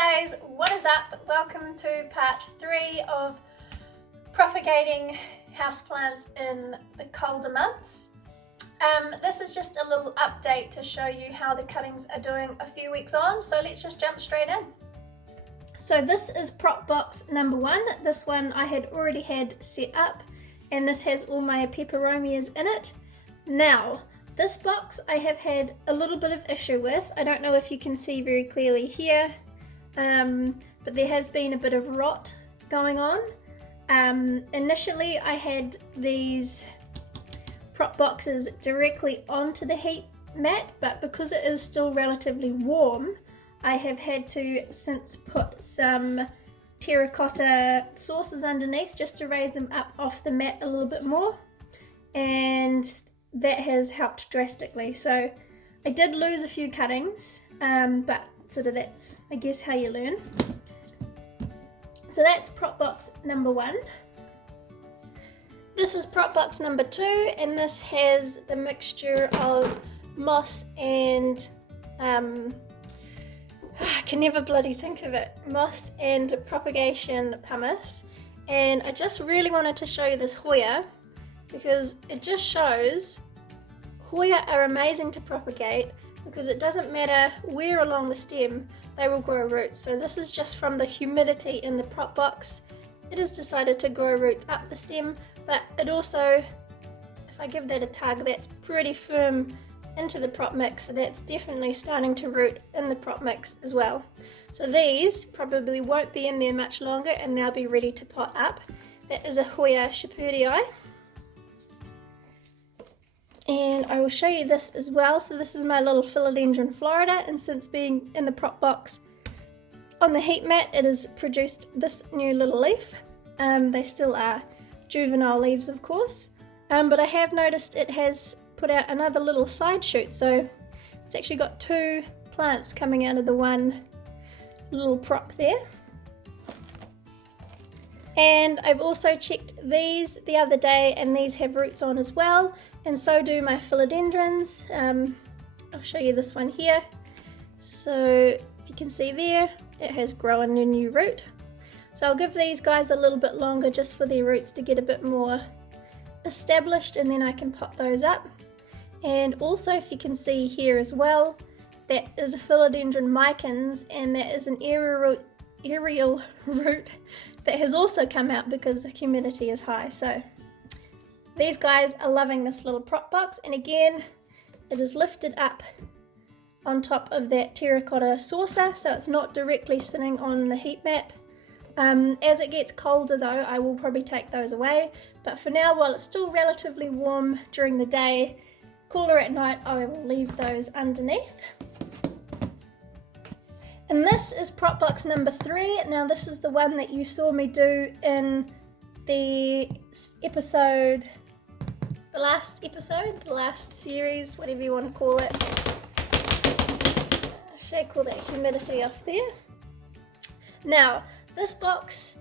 guys, what is up? Welcome to part 3 of propagating houseplants in the colder months. This is just a little update to show you how the cuttings are doing a few weeks on, so let's just jump straight in. So this is prop box number 1. This one I had already had set up, and this has all my peperomias in it. Now, this box I have had a little bit of issue with. I don't know if you can see very clearly here, but there has been a bit of rot going on. Initially I had these prop boxes directly onto the heat mat, but because it is still relatively warm, I have had to since put some terracotta saucers underneath just to raise them up off the mat a little bit more, and that has helped drastically. So I did lose a few cuttings, but sort of that's, I guess, how you learn. So that's prop box number 1. This is prop box number 2, and this has the mixture of moss and I can never bloody think of it, moss and propagation pumice. And I just really wanted to show you this Hoya because it just shows Hoya are amazing to propagate because it doesn't matter where along the stem they will grow roots. So this is just from the humidity in the prop box. It has decided to grow roots up the stem, but it also, if I give that a tug, that's pretty firm into the prop mix, so that's definitely starting to root in the prop mix as well. So these probably won't be in there much longer and they'll be ready to pot up. That is a Hoya Shepardii. And I will show you this as well. So this is my little philodendron Florida, and since being in the prop box on the heat mat, it has produced this new little leaf. They still are juvenile leaves, of course, but I have noticed it has put out another little side shoot, so it's actually got 2 plants coming out of the one little prop there. And I've also checked these the other day, and these have roots on as well, and so do my philodendrons. I'll show you this one here. So if you can see there, it has grown a new root. So I'll give these guys a little bit longer just for their roots to get a bit more established, and then I can pot those up. And also, if you can see here as well, that is a philodendron micans, and that is an aerial root that has also come out because the humidity is high. So these guys are loving this little prop box, and again, it is lifted up on top of that terracotta saucer, so it's not directly sitting on the heat mat. As it gets colder though, I will probably take those away, but for now, while it's still relatively warm during the day, cooler at night, I will leave those underneath. And this is prop box number 3. Now this is the one that you saw me do in the last series, whatever you want to call it. I'll shake all that humidity off there. Now, this box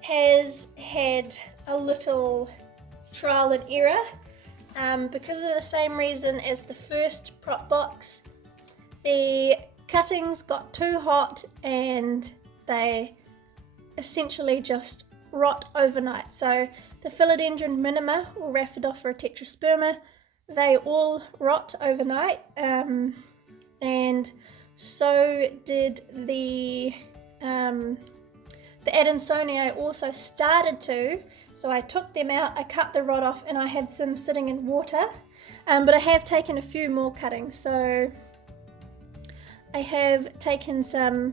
has had a little trial and error because of the same reason as the first prop box. The cuttings got too hot and they essentially just rot overnight. So the philodendron minima or Rhaphidophora tetrasperma, they all rot overnight, and so did the Adansonii also started to. So I took them out, I cut the rot off, and I have them sitting in water, but I have taken a few more cuttings. So I have taken some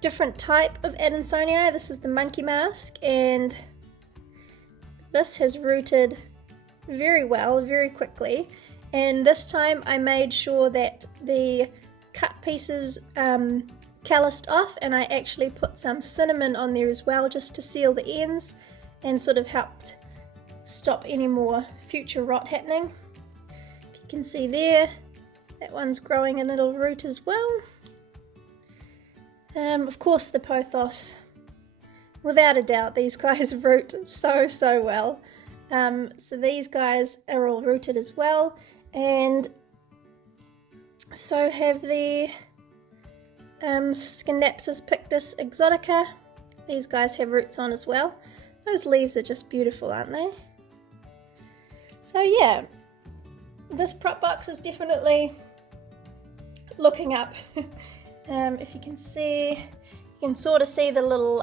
different type of Adansonii. This is the monkey mask, and this has rooted very well, very quickly. And this time I made sure that the cut pieces calloused off, and I actually put some cinnamon on there as well just to seal the ends and sort of helped stop any more future rot happening. If you can see there, that one's growing a little root as well. Of course the pothos, without a doubt, these guys root so well. So these guys are all rooted as well, and so have the Scindapsus pictus exotica. These guys have roots on as well. Those leaves are just beautiful, aren't they? So yeah, this prop box is definitely looking up. If you can see, you can sort of see the little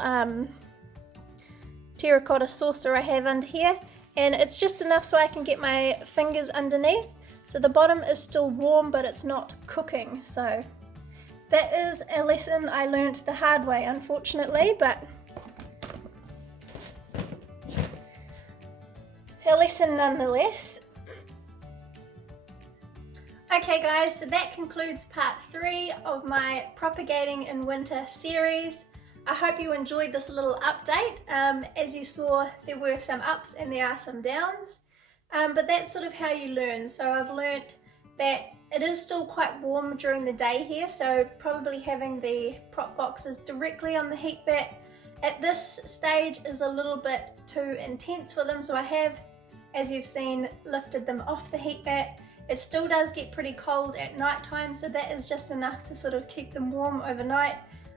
terracotta saucer I have under here, and it's just enough so I can get my fingers underneath. So the bottom is still warm, but it's not cooking. So that is a lesson I learned the hard way, unfortunately, but a lesson nonetheless. Okay guys, so that concludes part 3 of my Propagating in Winter series. I hope you enjoyed this little update. As you saw, there were some ups and there are some downs, but that's sort of how you learn. So I've learnt that it is still quite warm during the day here, so probably having the prop boxes directly on the heat mat at this stage is a little bit too intense for them, so I have, as you've seen, lifted them off the heat mat. It still does get pretty cold at night time, so that is just enough to sort of keep them warm overnight,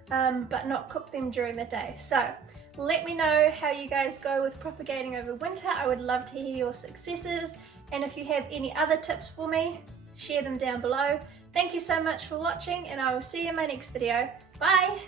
but not cook them during the day. So let me know how you guys go with propagating over winter. I would love to hear your successes, and if you have any other tips for me, share them down below. Thank you so much for watching, and I will see you in my next video. Bye!